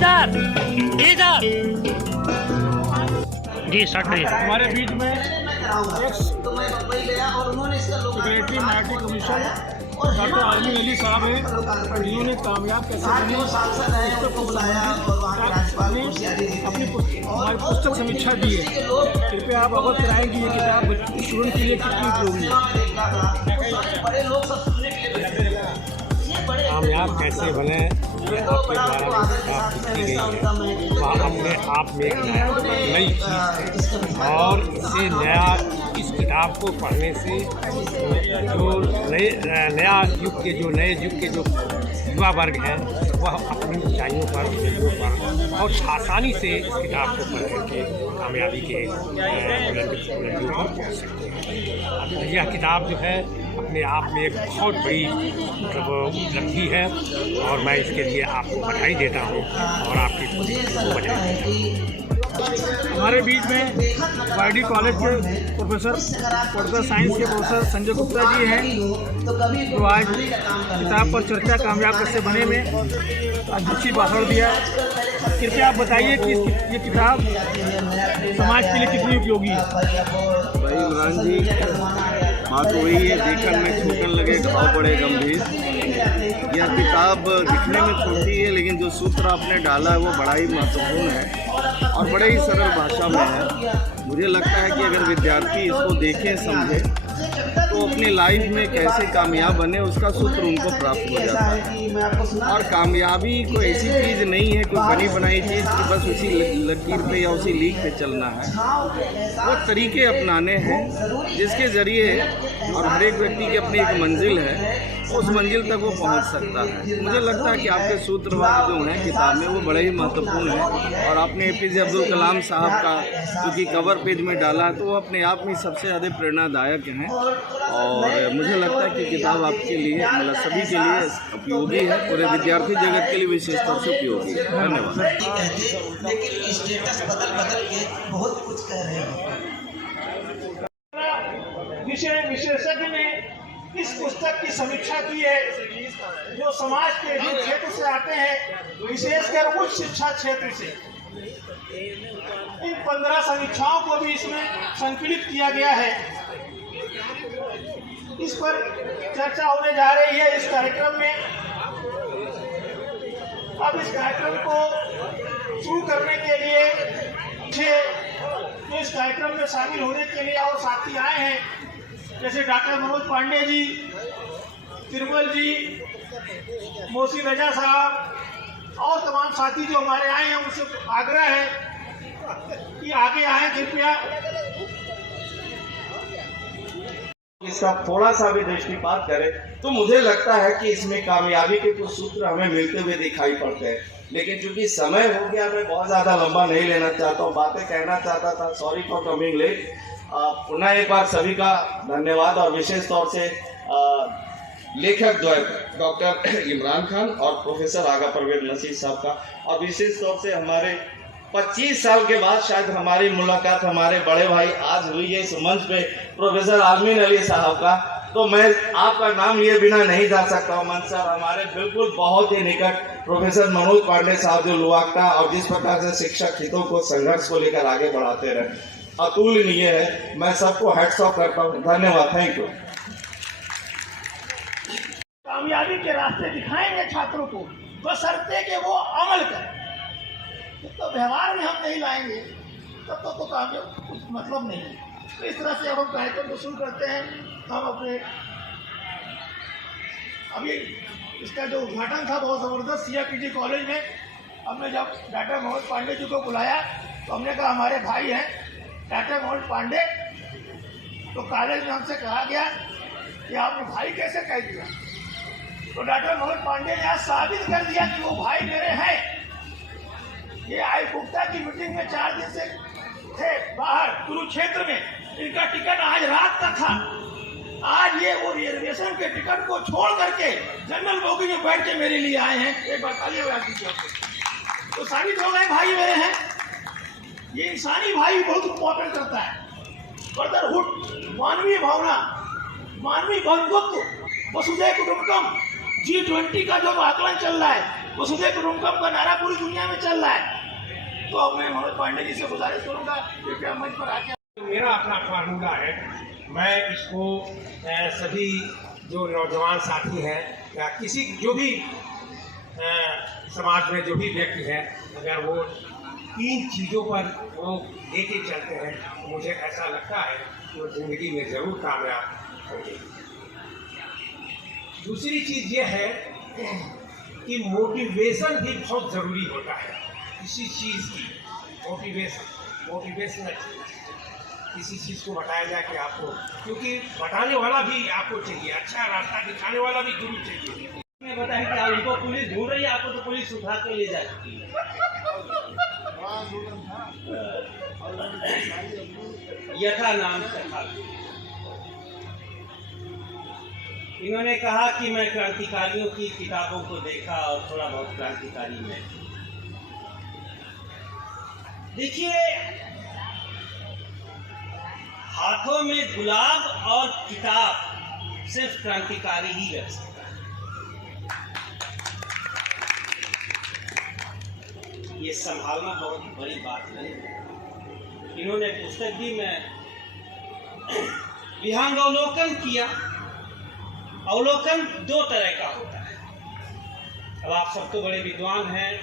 इधर इधर जी स्टार्ट करिए। हमारे बीच में secretary minority commission doctor Azmi Ali साहब हैं, जिन्होंने कामयाब कैसे बने अपनी हमारी पुस्तक समीक्षा दी है। कृपया आप अवगत कराएं कि ये किताब स्टूडेंट के लिए कितनी उपयोगी है। कामयाब कैसे बने ये आपके द्वारा किताब लिखी गई है। वहाँ अपने आप में एक नई चीज़ है और इसे नया इस किताब को पढ़ने से जो नया युग के जो नए युग के जो युवा वर्ग हैं वह अपनी ऊंचाइयों पर जगहों पर और आसानी से इस किताब को पढ़ करके कामयाबी के बुलंदियों पर पहुँच सकते हैं। यह किताब जो है अपने आप में एक बहुत बड़ी मतलब उपलब्धि है और मैं इसके लिए आपको बधाई देता हूँ और आपकी खुशी को बधाई देता हूँ। हमारे बीच में वाईडी कॉलेज के प्रोफेसर साइंस के प्रोफेसर संजय गुप्ता जी हैं, जो आज किताब पर चर्चा कामयाब कैसे बने में अध्यक्षीय भाषण दिया। कृपया आप बताइए कि ये किताब समाज के लिए कितनी उपयोगी है। भाई इमरान जी, बात वही है, देखने में छूटने लगे घाव बड़े गंभीर। यह किताब दिखने में छोटी है लेकिन जो सूत्र आपने डाला है वो बड़ा ही महत्वपूर्ण है और बड़े ही सरल भाषा में है। मुझे लगता है कि अगर विद्यार्थी इसको देखें समझें तो अपनी लाइफ में कैसे कामयाब बने उसका सूत्र उनको प्राप्त हो जाता है। और कामयाबी कोई ऐसी चीज़ नहीं है, कोई बनी बनाई चीज़ कि बस उसी लकीर पे या उसी लीक पे चलना है। वो तरीके अपनाने हैं जिसके ज़रिए और हर एक व्यक्ति की अपनी एक मंजिल है, उस मंजिल तक वो पहुंच सकता है। मुझे लगता है कि आपके सूत्रवाद जो हैं किताब में वो बड़े ही महत्वपूर्ण हैं और आपने APJ अब्दुल कलाम साहब का क्योंकि कवर पेज में डाला है तो वो अपने आप में सबसे ज़्यादा प्रेरणादायक हैं और मुझे लगता है कि किताब आपके लिए मतलब सभी के लिए उपयोगी है, पूरे विद्यार्थी जगत के लिए विशेष तौर से उपयोगी है। धन्यवाद। विशेषज्ञ ने इस पुस्तक की समीक्षा की है जो समाज के जिन क्षेत्र से आते हैं, विशेषकर उच्च शिक्षा क्षेत्र से। इन 15 समीक्षाओं को भी इसमें संकलित किया गया है। इस पर चर्चा होने जा रही है इस कार्यक्रम में। अब इस कार्यक्रम को शुरू करने के लिए मुझे इस कार्यक्रम में शामिल होने के लिए और साथी आए हैं, जैसे डॉक्टर मनोज पांडे जी, तिरुमल जी, मोहसिन रजा साहब और तमाम साथी जो हमारे आए हैं, उनसे आग्रह है कि आगे आए कृपया। इसका थोड़ा सा भी दृष्टिपात करें तो मुझे लगता है कि इसमें कामयाबी के कुछ सूत्र हमें मिलते हुए दिखाई पड़ते हैं। लेकिन चूंकि समय हो गया, मैं बहुत ज़्यादा लंबा नहीं लेना चाहता हूँ, बातें कहना चाहता था। Sorry for coming late. पुनः एक बार सभी का धन्यवाद और विशेष तौर से लेखक द्वय डॉक्टर इमरान खान और प्रोफेसर आगा परवेज नसीर साहब का, और विशेष तौर से हमारे 25 साल के बाद शायद हमारी मुलाकात हमारे बड़े भाई आज हुई है इस मंच पे, प्रोफेसर आजमी अली साहब का। तो मैं आपका नाम लिए बिना नहीं जा सकता हूँ मंच सर। हमारे बिल्कुल बहुत ही निकट प्रोफेसर मनोज पांडे साहब जो लुआकता और जिस प्रकार से शिक्षक हितों को संघर्ष को लेकर आगे बढ़ाते रहे, अतुलनीय है। मैं सबको हैट्स ऑफ करता हूँ। धन्यवाद। Thank you. कामयाबी के रास्ते दिखाएंगे छात्रों को, बशर्ते कि वो अमल करें। तो व्यवहार में हम नहीं लाएंगे तब तो कामयाब कुछ मतलब नहीं है। तो इस तरह से अब हम कार्यक्रम को शुरू करते हैं। हम अपने अभी इसका जो उद्घाटन था बहुत ज़बरदस्त CIPG कॉलेज में, हमने जब डॉक्टर मनोज पांडे जी को बुलाया तो हमने कहा हमारे भाई हैं डॉक्टर मनोज पांडे, तो कॉलेज में हमसे कहा गया कि आपने भाई कैसे कह दिया। तो डॉक्टर मनोज पांडे ने आज साबित कर दिया कि वो भाई मेरे हैं। ये आयुक्ता की मीटिंग में 4 दिन से थे बाहर कुरुक्षेत्र में, इनका टिकट आज रात तक था। आज ये वो रिजर्वेशन के टिकट को छोड़ करके जनरल बोगी में बैठ के मेरे लिए आए हैं। एक बार तालियां बजा दीजिए। तो साबित हो गए भाई मेरे हैं। ये इंसानी भाई बहुत इंपॉर्टेंट करता है। ब्रदरहुड, मानवीय भावना, मानवीय बंधुत्व, वसुधैव कुटुंबकम, G20 का जो आकलन चल रहा है, वसुधैव कुटुंबकम का नारा पूरी दुनिया में चल रहा है। तो अब मैं मनोज पांडे जी से गुजारिश करूंगा कि मंच पर आके मेरा अपना फार्मूला है, मैं इसको सभी जो नौजवान साथी हैं या किसी जो भी समाज में जो भी व्यक्ति हैं, अगर वो 3 चीज़ों पर वो लेके चलते हैं तो मुझे ऐसा लगता है कि वो ज़िंदगी में ज़रूर कामयाब होंगे। दूसरी चीज़ ये है कि मोटिवेशन भी बहुत ज़रूरी होता है। किसी चीज़ की मोटिवेशन किसी चीज़ को बताया जाए कि आपको, क्योंकि बताने वाला भी आपको चाहिए, अच्छा रास्ता दिखाने वाला भी गुरु चाहिए। मैं बताया कि आप उनको पुलिस ढूंढ रही है, आपको तो पुलिस उठा कर ले जाती है। यथा नाम तथा। इन्होंने कहा कि मैं क्रांतिकारियों की किताबों को देखा और थोड़ा बहुत क्रांतिकारी में। देखिए, हाथों में गुलाब और किताब सिर्फ क्रांतिकारी ही रख सकता है। ये संभालना बहुत बड़ी बात नहीं। इन्होंने पुस्तक भी में विहंगावलोकन किया। अवलोकन 2 तरह का होता है। अब आप सब तो बड़े विद्वान हैं,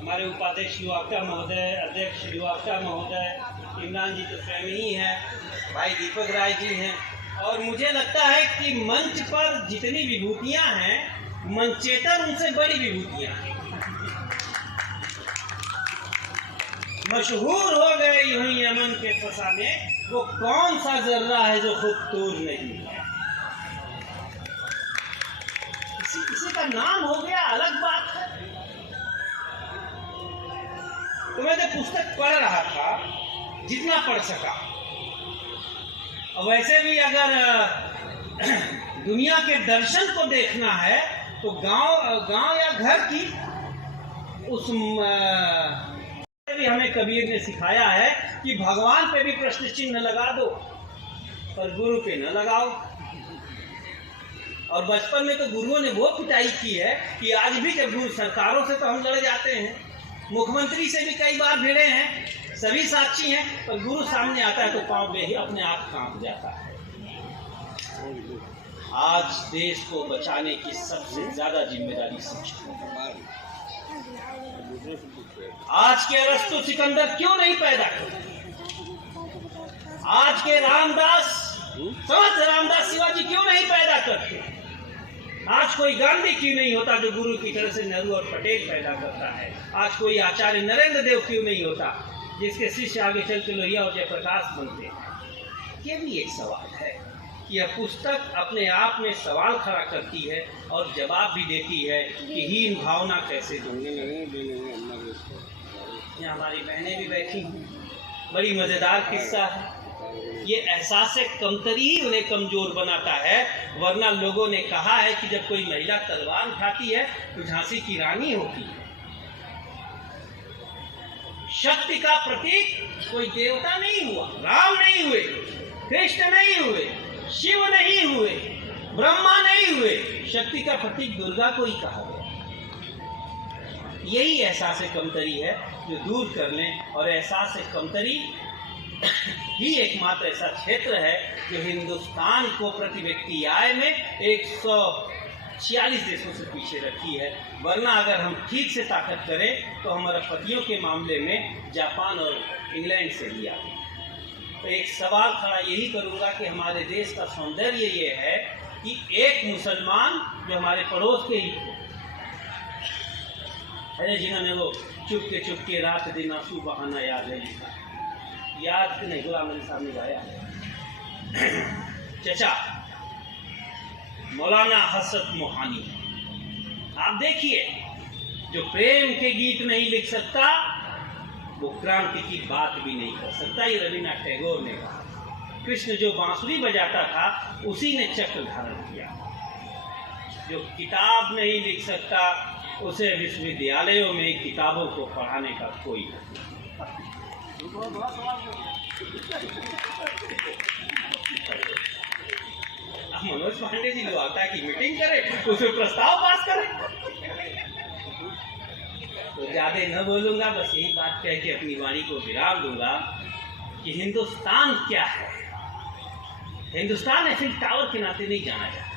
हमारे उपाध्यक्ष युवाक्ता महोदय, अध्यक्ष युवाक्ता महोदय, इमरान जी तो स्वयं ही हैं, भाई दीपक राय जी हैं, और मुझे लगता है कि मंच पर जितनी विभूतियां हैं, मंचेतर उनसे बड़ी विभूतियां हैं। मशहूर हो गए यूं ही यमन के फसाने, वो कौन सा जर्रा है जो खुद तूर नहीं है। किसी का नाम हो गया अलग बात है। तो मैं जब पुस्तक पढ़ रहा था, जितना पढ़ सका, और वैसे भी अगर दुनिया के दर्शन को देखना है तो गांव या घर की उस भी हमें कबीर ने सिखाया है कि भगवान पे भी प्रश्न चिन्ह लगा दो पर गुरु पे न लगाओ। और बचपन में तो गुरुओं ने वो पिटाई की है कि आज भी जब गुरु सरकारों से तो हम लड़ जाते हैं, मुख्यमंत्री से भी कई बार भिड़े हैं, सभी साक्षी हैं, पर गुरु सामने आता है तो पांव में ही अपने आप कांप जाता है। आज देश को बचाने की सबसे ज्यादा जिम्मेदारी शिक्षकों की। आज के अरस्तु सिकंदर क्यों नहीं पैदा करते? आज के रामदास शिवाजी क्यों नहीं पैदा करते? आज कोई गांधी क्यों नहीं होता जो गुरु की तरह से नेहरू और पटेल पैदा करता है? आज कोई आचार्य नरेंद्र देव क्यों नहीं होता जिसके शिष्य आगे चल के लोहिया और जयप्रकाश बनते हैं? ये भी एक सवाल है। यह पुस्तक अपने आप में सवाल खड़ा करती है और जवाब भी देती है कि हीन भावना कैसे दूंगे। यहाँ हमारी बहनें भी बैठी हैं, बड़ी मज़ेदार किस्सा है। ये एहसास कमतरी ही उन्हें कमजोर बनाता है, वरना लोगों ने कहा है कि जब कोई महिला तलवार उठाती है तो झांसी की रानी होती है। शक्ति का प्रतीक कोई देवता नहीं हुआ, राम नहीं हुए, कृष्ण नहीं हुए, शिव नहीं हुए, ब्रह्मा नहीं हुए, शक्ति का प्रतीक दुर्गा को ही कहा गया। यही एहसास कमतरी है जो दूर करने, और एहसास कमतरी ही एकमात्र ऐसा क्षेत्र है जो हिंदुस्तान को प्रति व्यक्ति आय में 146 देशों से पीछे रखी है। वरना अगर हम ठीक से ताकत करें तो हमारे पतियों के मामले में जापान और इंग्लैंड से ही आगे। तो एक सवाल खड़ा यही करूंगा कि हमारे देश का सौंदर्य ये है कि एक मुसलमान जो हमारे पड़ोस के ही है, जिन्होंने वो चुपके रात दिन आंसू बहाना याद है, याद नहीं, गुलाम अली साहब ने गाया चचा मौलाना हसरत मोहानी। आप देखिए, जो प्रेम के गीत नहीं लिख सकता वो क्रांति की बात भी नहीं कर सकता। ये रवीन्द्रनाथ टैगोर ने कहा। कृष्ण जो बांसुरी बजाता था उसी ने चक्र धारण किया। जो किताब नहीं लिख सकता उसे विश्वविद्यालयों में किताबों को पढ़ाने का कोई नहीं। मनोज पांडे जी लोआवटा की मीटिंग करें, उसमें प्रस्ताव पास करें। तो ज्यादा न बोलूंगा, बस यही बात कह के अपनी वाणी को विराम दूंगा कि हिंदुस्तान क्या है। हिंदुस्तान एफिल टावर के नाते नहीं जाना जाता।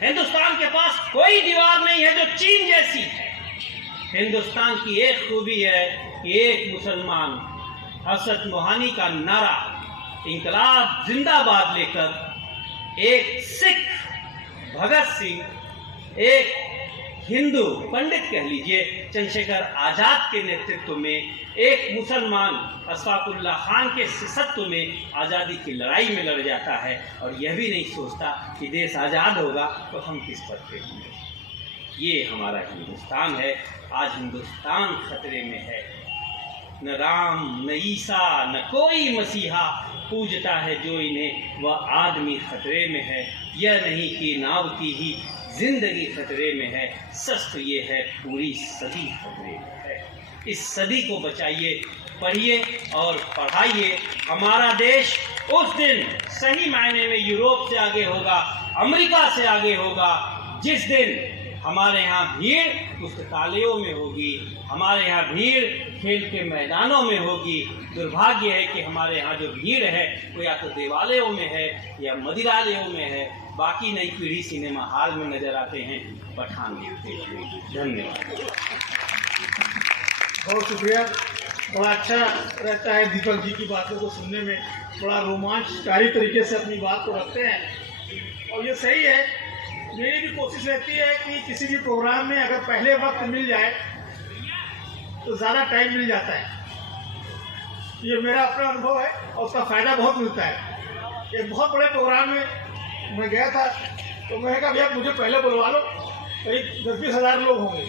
हिंदुस्तान के पास कोई दीवार नहीं है जो चीन जैसी है। हिंदुस्तान की एक खूबी है कि एक मुसलमान हसरत मोहानी का नारा इंकलाब जिंदाबाद लेकर, एक सिख भगत सिंह, एक हिंदू पंडित कह लीजिए चंद्रशेखर आजाद के नेतृत्व में, एक मुसलमान अशफाकुल्लाह खान के सशक्त में आज़ादी की लड़ाई में लड़ जाता है और यह भी नहीं सोचता कि देश आज़ाद होगा तो हम किस पद पे होंगे। ये हमारा हिंदुस्तान है। आज हिंदुस्तान खतरे में है। न राम न ईसा न कोई मसीहा पूजता है जो इन्हें, वह आदमी खतरे में है। यह नहीं कि नाव की ही जिंदगी खतरे में है, सच ये है पूरी सदी खतरे में है। इस सदी को बचाइए, पढ़िए और पढ़ाइए। हमारा देश उस दिन सही मायने में यूरोप से आगे होगा, अमेरिका से आगे होगा, जिस दिन हमारे यहाँ भीड़ पुस्तकालयों में होगी, हमारे यहाँ भीड़ खेल के मैदानों में होगी। दुर्भाग्य है कि हमारे यहाँ जो भीड़ है वो या तो देवालयों में है या मदिरालयों में है। बाकी नई पीढ़ी सिनेमा हॉल में नजर आते हैं पठान देखते हुए। धन्यवाद। बहुत शुक्रिया। बड़ा अच्छा रहता है दीपक जी की बातों को सुनने में, बड़ा रोमांचकारी तरीके से अपनी बात को रखते हैं और ये सही है। मेरी भी कोशिश रहती है कि किसी भी प्रोग्राम में अगर पहले वक्त मिल जाए तो ज़्यादा टाइम मिल जाता है। ये मेरा अपना अनुभव है और उसका फ़ायदा बहुत मिलता है। एक बहुत बड़े प्रोग्राम में मैं गया था तो मैंने कहा भैया मुझे पहले बुलवा लो, करीब 10-20 हज़ार लोग होंगे,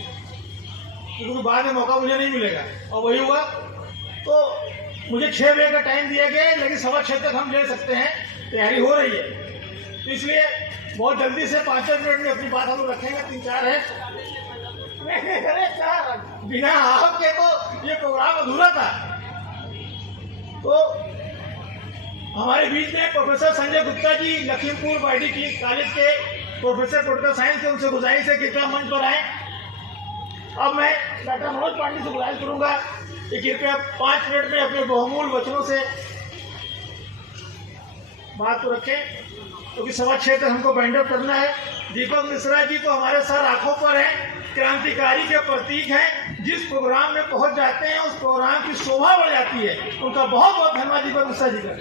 क्योंकि बाद में मौका मुझे नहीं मिलेगा। और वही हुआ। तो मुझे 6 बजे का टाइम दिया गया, लेकिन 6:15 तक हम ले सकते हैं, तैयारी हो रही है। तो इसलिए बहुत जल्दी से 5-10 मिनट में अपनी बात हम लोग रखेंगे। 3-4 है, अरे 4 बिना आपके तो ये प्रोग्राम अधूरा था। तो हमारे बीच में प्रोफेसर संजय गुप्ता जी, लखीमपुर वाईडी कॉलेज के प्रोफेसर पोलिटिकल साइंस के, उनसे गुजारिश है कृपया मंच पर आए। अब मैं डॉक्टर मनोज पांडे से गुजारिश करूंगा कि कृपया 5 मिनट में अपने बहुमूल्य वचनों से बात को रखें, क्योंकि 6:15 तक हमको बाइंड अप करना है। दीपक मिश्रा जी तो हमारे सर आंखों पर हैं, क्रांतिकारी के प्रतीक हैं। जिस प्रोग्राम में पहुंच जाते हैं उस प्रोग्राम की शोभा बढ़ जाती है। उनका बहुत बहुत धन्यवाद दीपक मिश्रा जी का।